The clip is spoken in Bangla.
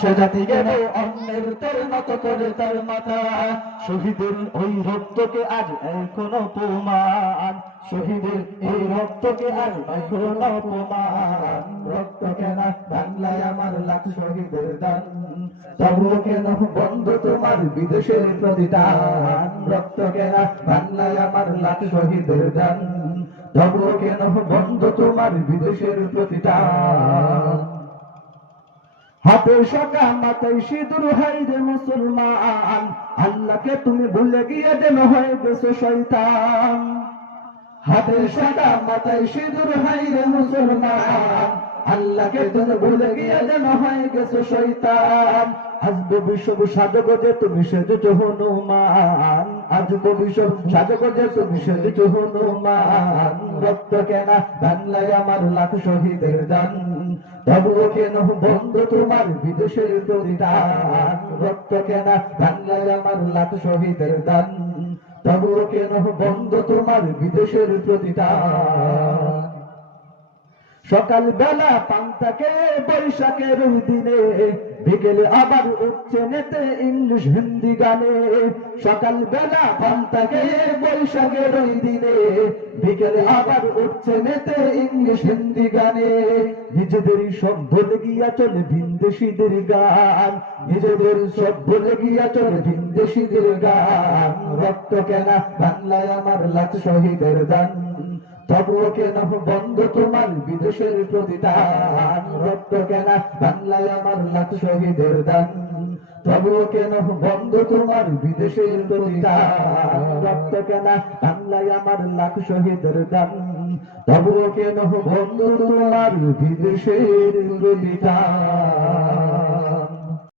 সে জাতি অন্যের তোর মতো করে তার মাথা। শহীদের ওই রক্তকে আজ এখনও প্রমাণ শহীদের এই রক্তকে আজ এখনও প্রমাণ রক্ত কেন বাংলায় আমার লাখ শহীদের দান। তবু কেন বন্ধ তোমার বিদেশের প্রতিদান। রক্ত কেন বাংলায় আমার লাখ শহীদের দান। তবু কেন বন্ধ তোমার বিদেশের প্রতিদান। হাতে সকা মাথায় সিঁদুর হাই রে মুসলমান। আল্লাহকে তুমি ভুলে গিয়ে যেন হয়ে গেছো শয়তান। হাতে সকা মাথায় সিঁদুর হাই রে মুসলমান। আল্লাহকে ভুলে গিয়ে যেন হয়ে গেছো শয়তান। আজব সাজগজে তুমি সেজেছ হনুমান। সাজগজে তুমি সেজেছ হনুমান। রক্ত কেনা আমার লাখ শহীদের তবুও কেন বন্ধ তোমার বিদেশের প্রতিদান রক্ত কেনা বাংলায় আমার লাখ শহীদের দান তবুও কেন বন্ধ তোমার বিদেশের প্রতিদান সকাল বেলা পান্তাকে, বৈশাখের দিনে বিকেলে আবার উঠছে নেতে ইংলিশ হিন্দি গানে। সকাল বেলা পান্তাকে, বৈশাখের ওই দিনে বিকেলে আবার উঠছে নেতে ইংলিশ হিন্দি গানে। নিজেদেরই সব ভুলে গিয়া চলে ভিনদেশিদের গান। নিজেদের সব ভুলে গিয়া চলে ভিনদেশিদের গান। রক্ত কেনা বাংলায় আমার লাখ শহীদের দান। তবুও কেন বন্ধ তোমার বিদেশের প্রতিদান। রক্ত কেনা বাংলায় আমার লাখ শহীদের দান। তবুও কেন বন্ধ তোমার বিদেশের প্রতিদান। রক্ত কেনা বাংলায় আমার লাখ শহীদের দান। তবুও কেন বন্ধ তোমার বিদেশের প্রতিদান।